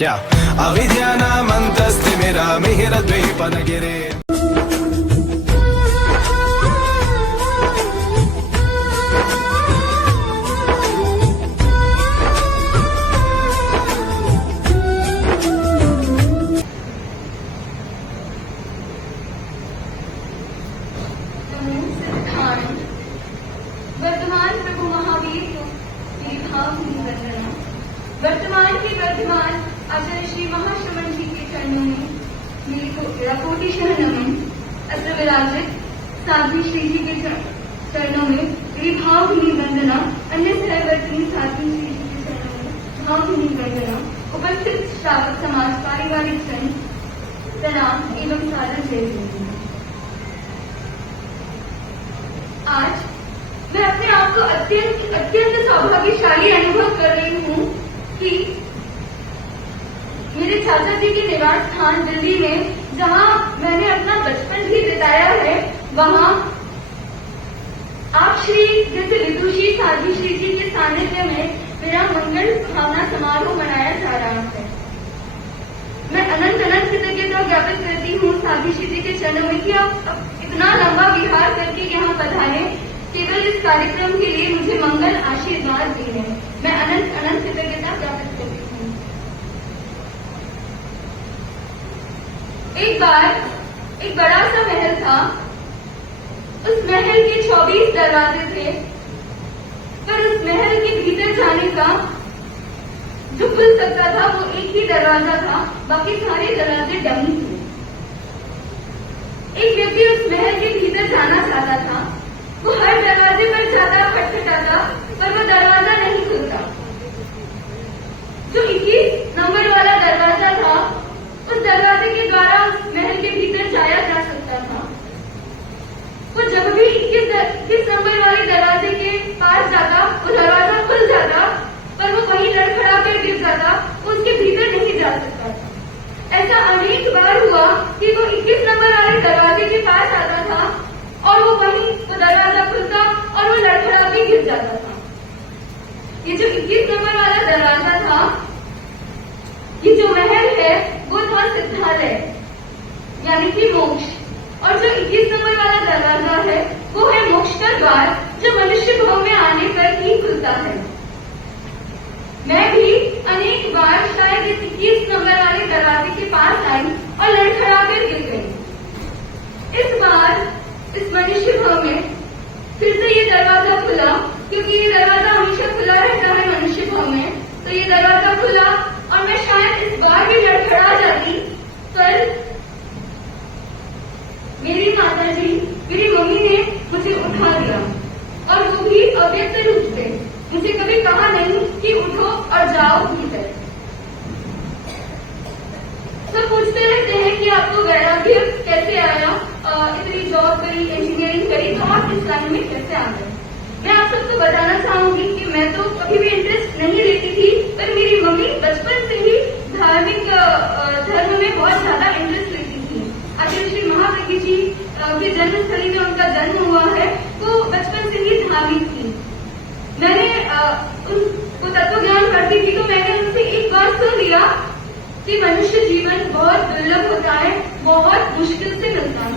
क्या अविद्यानामन्तस्तिमिरामिहिरद्वीपनगिरे वर्तमान प्रभु महावीर को मेरी भावभीनी वंदना। वर्तमान के वर्तमान आचार्य श्री महाश्रवण जी के चरणों में मेरी कोटिशः नमन। अत्र विराजित साध्वी श्री जी के चरणों में मेरी भावभीनी वंदना। अन्य सहवर्तिनी साध्वी श्री जी के चरणों में भावभीनी वंदना। उपस्थित श्रावक समाज पारिवारिक जन प्रणाम एवं सादर जय जय। आज मैं अपने आप को अत्यंत सौभाग्यशाली अनुभव कर रही हूँ कि मेरे चाचा जी के निवास स्थान दिल्ली में, जहाँ मैंने अपना बचपन भी बिताया है, वहाँ आप श्री जैसे विदुषी साध्वी श्री जी के सानिध्य में मेरा मंगल भावना समारोह मनाया जा रहा है। मैं अनंत कृतज्ञता ज्ञापित करती हूँ साध्वी श्री जी के चरणों में कि आप इतना लंबा विहार करके यहाँ पधारे, केवल इस कार्यक्रम के लिए मुझे मंगल आशीर्वाद दी है। मैं अनंत कृतज्ञता ज्ञापित करती हूँ। एक बार एक बड़ा सा महल था। उस महल के 24 दरवाजे थे, पर उस महल के भीतर जाने का जो खुल सकता था वो एक ही दरवाजा था, बाकी सारे दरवाजे डमी थे। एक व्यक्ति उस महल के भीतर जाना चाहता था। वो हर दरवाजे पर जाता, खटखटाता, पर वो दरवाजा नहीं खुलता। जो 21 नंबर वाला दरवाजा था, उस दरवाजे के द्वारा उस महल के भीतर जाया जा सकता था। वो जब भी 21 नंबर वाले दरवाजे के पास जाता, वो दरवाजा खुल जाता, पर वो वहीं लड़खड़ा कर गिर जाता, वो उसके भीतर नहीं जा सकता था। ऐसा अनेक बार हुआ कि वो 21 नंबर वाले दरवाजे के पास आता था और वो वहीं वो दरवाजा खुलता और वो लड़खड़ा के गिर जाता था। ये जो 21 नंबर वाला दरवाजा था, ये जो महल है, वो था सिद्धालय यानी कि मोक्ष। और जो 21 नंबर वाला दरवाजा है, वो है मोक्ष का द्वार, जो मनुष्य भाव में आने पर ही खुलता है। मैं भी अनेक बार शायद इस 21 नंबर वाले दरवाजे के पास आई और लड़खड़ा कर गिर गई। इस बार इस मनुष्य भाव में फिर से ये दरवाजा खुला, क्योंकि ये दरवाजा हमेशा खुला रहता है मनुष्य भाव में। तो ये दरवाजा खुला और मैं शायद इस बार भी लड़खड़ा जाती, पर मेरी माता जी, मेरी मम्मी ने मुझे उठा दिया, और वो भी अव्यक्त रूप से। मुझे कभी कहा नहीं कि उठो और जाओ भीतर। सब पूछते रहते हैं कि आपको वैराग्य कैसे आया, इतनी जॉब करी, इंजीनियरिंग करी, तो आप इस लाइन में कैसे आ गए। मैं आप सबको बताना चाहूंगी कि मैं तो कभी भी इंटरेस्ट नहीं लेती थी, पर मेरी मम्मी बचपन से ही धार्मिक धर्म में बहुत ज्यादा इंटरेस्ट लेती थी। आचार्य श्री महाप्रज्ञ जी के जन्मस्थली में उनका जन्म हुआ है, वो बचपन से ही धार्मिक थी। मैंने उनको तत्व ज्ञान पढ़ती थी, तो मैंने उनसे एक बात सुन लिया कि मनुष्य जीवन बहुत दुर्लभ होता है, बहुत मुश्किल से मिलता है।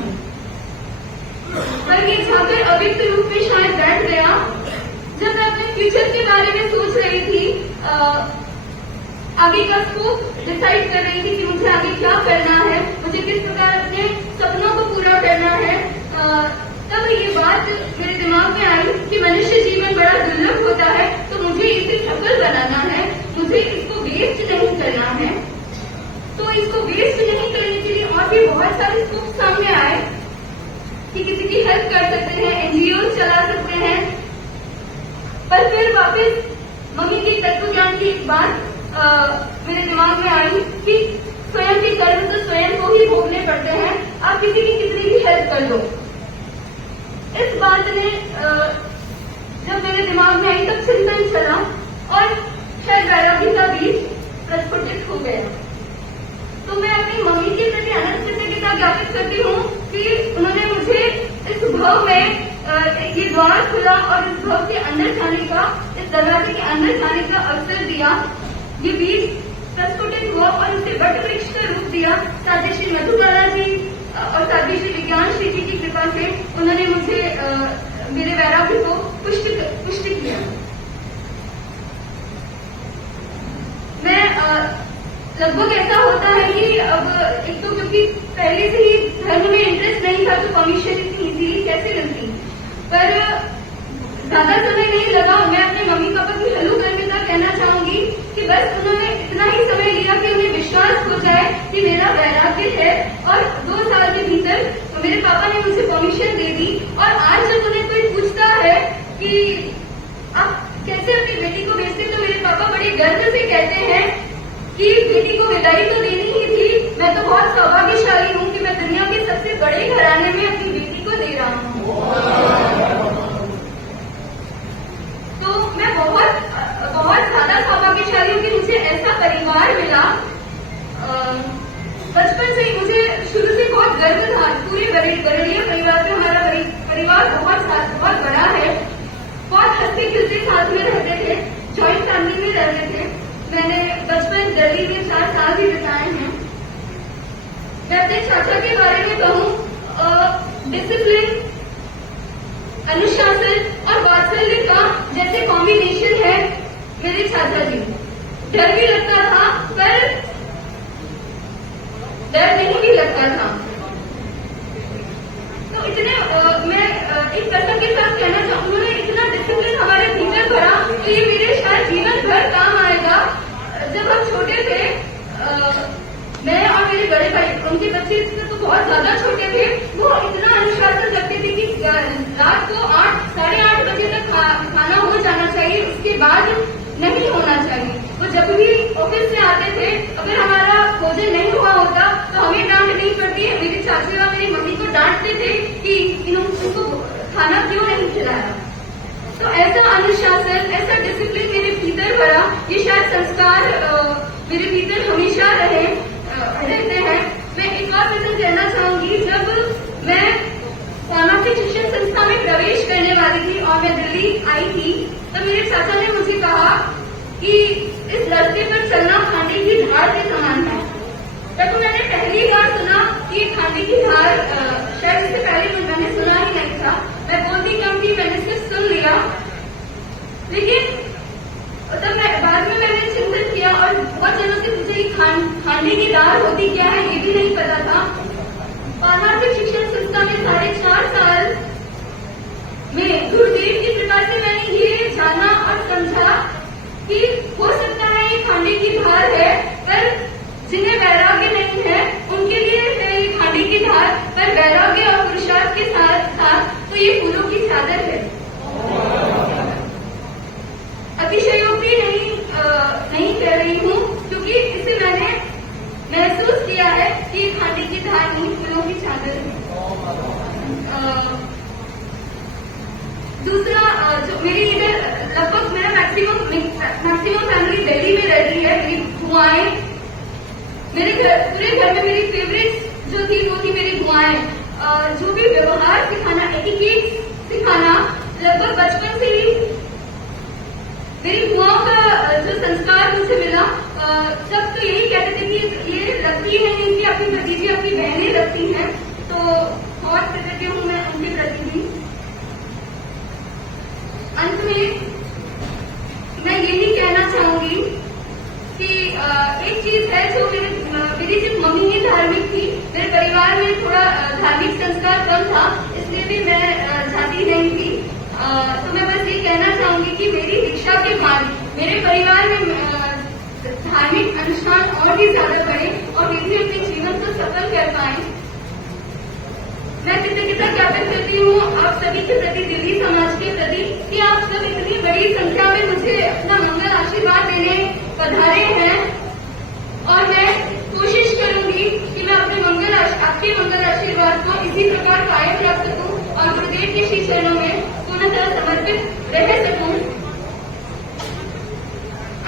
पर ये जाकर अव्यक्त रूप में शायद बैठ गया। जब मैं अपने फ्यूचर के बारे में सोच रही थी, आगे का स्कोप डिसाइड कर रही थी कि मुझे आगे क्या करना है, मुझे किस प्रकार अपने सपनों को पूरा करना है, तब ये बात मेरे दिमाग में आई कि मनुष्य जीवन बड़ा दुर्लभ होता है, तो मुझे इसे सफल बनाना है, मुझे इसको वेस्ट नहीं करना है। तो इसको वेस्ट नहीं करने के लिए और भी बहुत सारे स्कोप सामने आए कि किसी की हेल्प कर सकते हैं, एनजीओ चला सकते हैं। पर फिर वापस मम्मी के तत्व ज्ञान की एक बात मेरे दिमाग में आई कि स्वयं के कर्म तो स्वयं को ही भोगने पड़ते हैं, आप किसी की कितनी भी हेल्प कर लो। इस बात ने जब मेरे दिमाग में आई, तब चिंतन चला और शायद वैराग्य का बीज प्रस्फुटित हो गया। तो मैं अपनी मम्मी के प्रति अनंत कृतज्ञता ज्ञापित करती हूँ कि उन्होंने मुझे इस भाव में ये द्वार खुला और इस भाव के अंदर जाने का, इस दरवाजे के अंदर जाने का अवसर दिया। ये बीज प्रस्फुटित हुआ और उसे वट वृक्ष का रूप दिया। साध्य श्री मधुबाला जी और साध्य श्री विज्ञान श्री जी की कृपा से उन्होंने मुझे मेरे वैराग्य को पुष्ट किया। मैं लगभग ऐसा होता है कि अब एक तो क्योंकि पहले से ही धर्म में इंटरेस्ट नहीं था तो परमिशन इतनी इजीली कैसे मिलती, पर ज्यादा समय नहीं लगा। मैं अपने मम्मी पापा की हेलो करने का कहना चाहूंगी कि बस उन्होंने इतना ही समय लिया कि उन्हें विश्वास हो जाए कि मेरा वैराग्य है, और 2 साल के भीतर मेरे पापा ने मुझे परमिशन दे दी। और आज जब उन्हें कोई पूछता है कि आप कैसे अपनी बेटी को भेजते, तो मेरे पापा बड़े गर्व से कहते हैं कि बेटी को विदाई तो देनी ही थी, मैं तो बहुत सौभाग्यशाली हूँ कि मैं दुनिया के सबसे बड़े घराने में अपनी बेटी को दे रहा हूँ। तो मैं बहुत ज्यादा सौभाग्यशाली हूँ कि मुझे ऐसा परिवार मिला। बचपन से ही मुझे शुरू से बहुत गर्व था। पूरे बरेलिया परिवार में हमारा परिवार बहुत बड़ा है, बहुत हंसते खिलते साथ में रहते थे, जॉइंट फैमिली में रहते थे। मैंने बचपन दिल्ली में 4 साल भी बिताए हैं। मैं अपने चाचा के बारे में कहूँ, डिसिप्लिन, अनुशासन और वात्सल्य का जैसे कॉम्बिनेशन है मेरे चाचा जी। डर भी लगता था पर डर नहीं भी लगता था। तो इतने मैं एक प्रसंग के साथ कहना चाहूँ, उन्होंने इतना डिसिप्लिन हमारे भीतर भरा कि ये मेरे शायद जीवन भर काम आएगा। जब हम छोटे थे, मैं और मेरे बड़े भाई, उनके बच्चे तो बहुत ज्यादा छोटे थे, वो इतना अनुशासन रखते थे कि रात को 8 साढ़े 8 बजे तक खाना हो जाना चाहिए, उसके बाद नहीं होना चाहिए। वो जब भी ऑफिस से आते थे, अगर हमारा भोजन नहीं हुआ होता तो हमें डांट नहीं पड़ती है, मेरे चाची और मेरी मम्मी को डांटते थे कि इनको खाना क्यों नहीं खिलाया। तो ऐसा अनुशासन, ऐसा डिसिप्लिन मेरे भीतर भरा, ये शायद संस्कार मेरे भीतर हमेशा रहते हैं। मैं एक और प्रसंग कहना चाहूंगी, जब मैं फार्मेसी शिक्षण संस्था में प्रवेश करने वाली थी और मैं दिल्ली आई थी, तब मेरे चाचा ने मुझे कहा कि इस रास्ते पर चलना खांडे की धार के समान है। तब मैंने पहली बार सुना कि खांडे की धार, शायद इससे पहले मैंने सुना ही नहीं था। मैं बोलती कम थी, मैंने सिर्फ सुन लिया, लेकिन तब बाद में मैंने चिंतन किया और बहुत जनों से पूछा कि खांडे की धार होती क्या है, ये भी नहीं पता था। फार्मेसी शिक्षण संस्था में 4.5 साल में गुरुदेव की कृपा से मैंने ये जाना और समझा कि हो सकता है ये खांडे की धार है, पर जिन्हें वैराग्य नहीं है उनके लिए है ये खांडे की धार, पर वैराग्य और पुरुषार्थ के साथ तो ये फूलों की चादर है। अतिशयोक्ति नहीं कह रही हूँ, क्योंकि इसे मैंने महसूस किया है कि खांडे की धार नहीं, फूलों की चादर है। दूसरा, जो मेरी इधर लगभग मेरा मैक्सिमम फैमिली दिल्ली में रहती है। मेरी बुआएं, मेरे पूरे घर में मेरी फेवरेट जो थी वो थी मेरी बुआएं। जो भी व्यवहार सिखाना, एटिकेट सिखाना, लगभग बचपन से ही मेरी बुआओं का जो संस्कार मुझे मिला। सब तो यही कहते थे कि ये रखती है नहीं कि अपनी भतीजी अपनी बहनें रखती हैं, तो बहुत कृतज्ञ हूँ मैं उनके प्रति भी। अंत में मैं यही कहना चाहूंगी कि एक चीज है जो मेरी सिर्फ मम्मी ही धार्मिक थी, मेरे परिवार में थोड़ा धार्मिक संस्कार कम था, इसलिए भी मैं जाती नहीं थी। तो मैं बस ये कहना चाहूंगी कि मेरी दीक्षा के बाद मेरे परिवार में धार्मिक अनुष्ठान और भी ज्यादा बढ़े और वे भी अपने जीवन को सफल कर पाए। मैं कृतज्ञता ज्ञापित करती हूँ आप सभी के प्रति, दिल्ली समाज के प्रति, कि आप सब इतनी बड़ी संख्या में मुझे अपना मंगल आशीर्वाद देने पधारे हैं, और मैं कोशिश करूंगी कि मैं आपके मंगल आशीर्वाद को इसी प्रकार कायम रख सकूं और गुरुदेव के श्री चरणों में पूर्णतः समर्पित रह सकूं।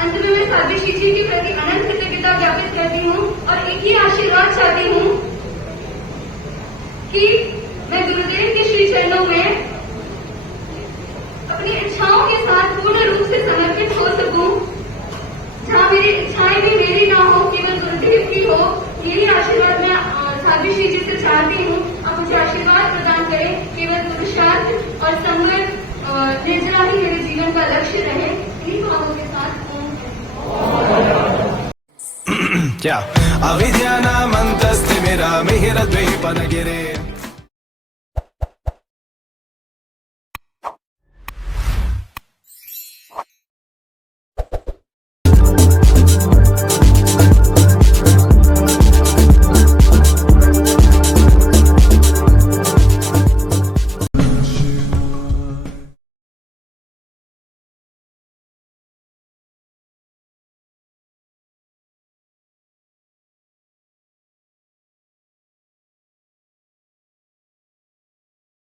अंत में मैं साध्वी श्री जी के प्रति अनंत कृतज्ञता ज्ञापित करती हूँ और एक ही आशीर्वाद चाहती हूँ कि मैं गुरुदेव के श्री चरणों में अपनी इच्छाओं के साथ पूर्ण रूप से समर्पित हो सकूं, जहाँ मेरी इच्छाएं भी मेरी ना हो, केवल गुरुदेव की हो। यही आशीर्वाद मैं साध्वी श्री जी से चाहती हूँ। आप मुझे आशीर्वाद प्रदान करें, केवल पुरुषार्थ और संवर निर्जला ही मेरे जीवन का लक्ष्य रहे। इन्हीं भावों के साथ ओम। क्या अविद्यानामन्तस्तिमिरमिहिरद्वीपनगिरे